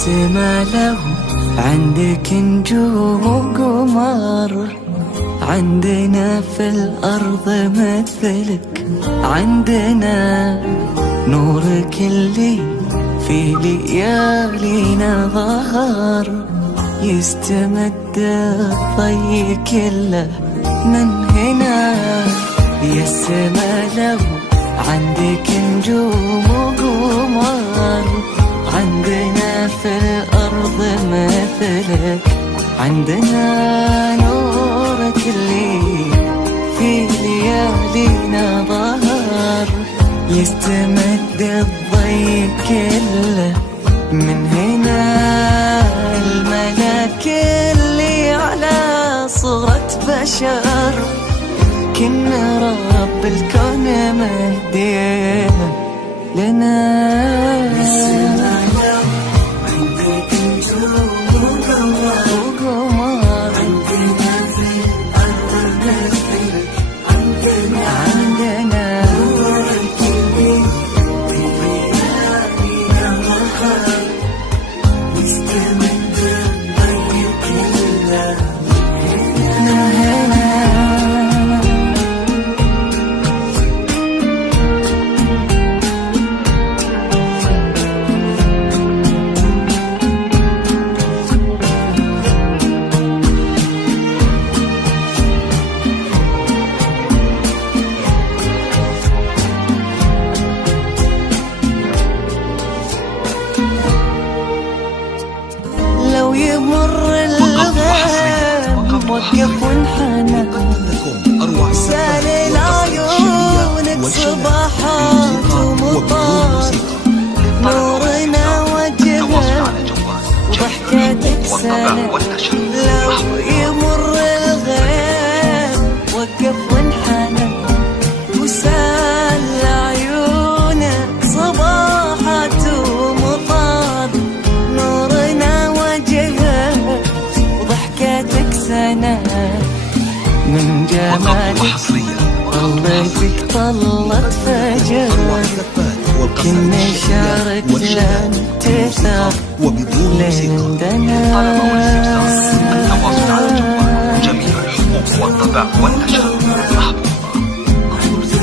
السما لو عندك نجوم وقمر، عندنا في الأرض مثلك، عندنا نورك اللي في ليالينا ظهر، يستمد الضي كله من هنا. يا السما لو عندك نجوم وقمر، عندنا في الأرض مثلك، عندنا نورك اللي في ليالينا ظهر، يستمد الضي كله من هنا. الملاك اللي على صورة بشر، كنا رب الكون مهديه لنا. عندك نجوم وقمر، عندنا في الأرض مثلك، عندنا نورك اللي في ليالينا ظهر، يستمد الضي كله من هنا. لو يمر الغيم وقف وانحنى، سال عيونك صباحات ومطار، نورنا وجهك وضحكتك سنة. لو يمر الغيم وقف وانحنى، وسال عيونك صباحات ومطار، نورنا وجهك وضحكتك سنة. من جمالك طلتك طلت فجر، كنا شاركنا انتثار لندنا. التواصل على الجوال جميع الحقوق والطبع والنشر محظوظة.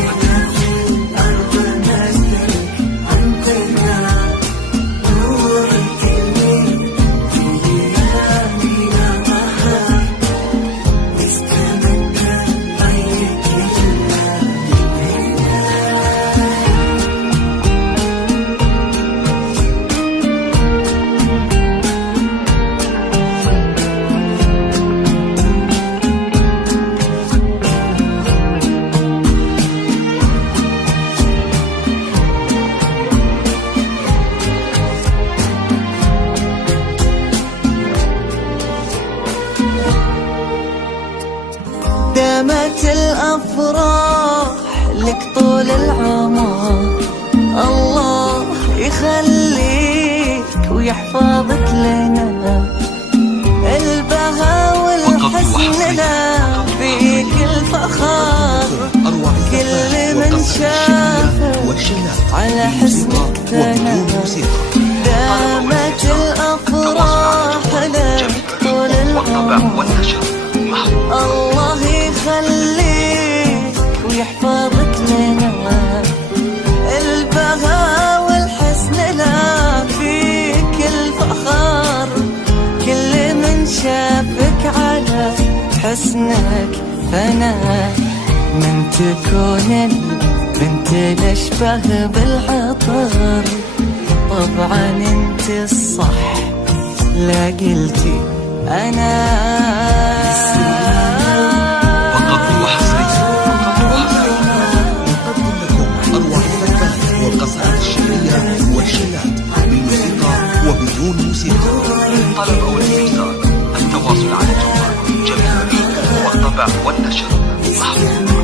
دامت الأفراح لك طول العمر، الله يخليك ويحفظك لنا. البهاء والحسن لا فيك الفخار، كل من شافك على حسنك ثنى. دامت الأفراح لك طول العمر، الله يخليك ويحفظك لنا. البهاء والحسن لا فيك الفخار، كل من شافك على حسنك فنا. من تكون البنت الأشبه بالعطر، طبعا انت الصح لا قلتي أنا. والقصائد الشعرية والشيلات بالموسيقى وبدون موسيقى. طلب أو الاستفسار التواصل على الجوال جميع الحقوق والطبع والنشر محظوظة.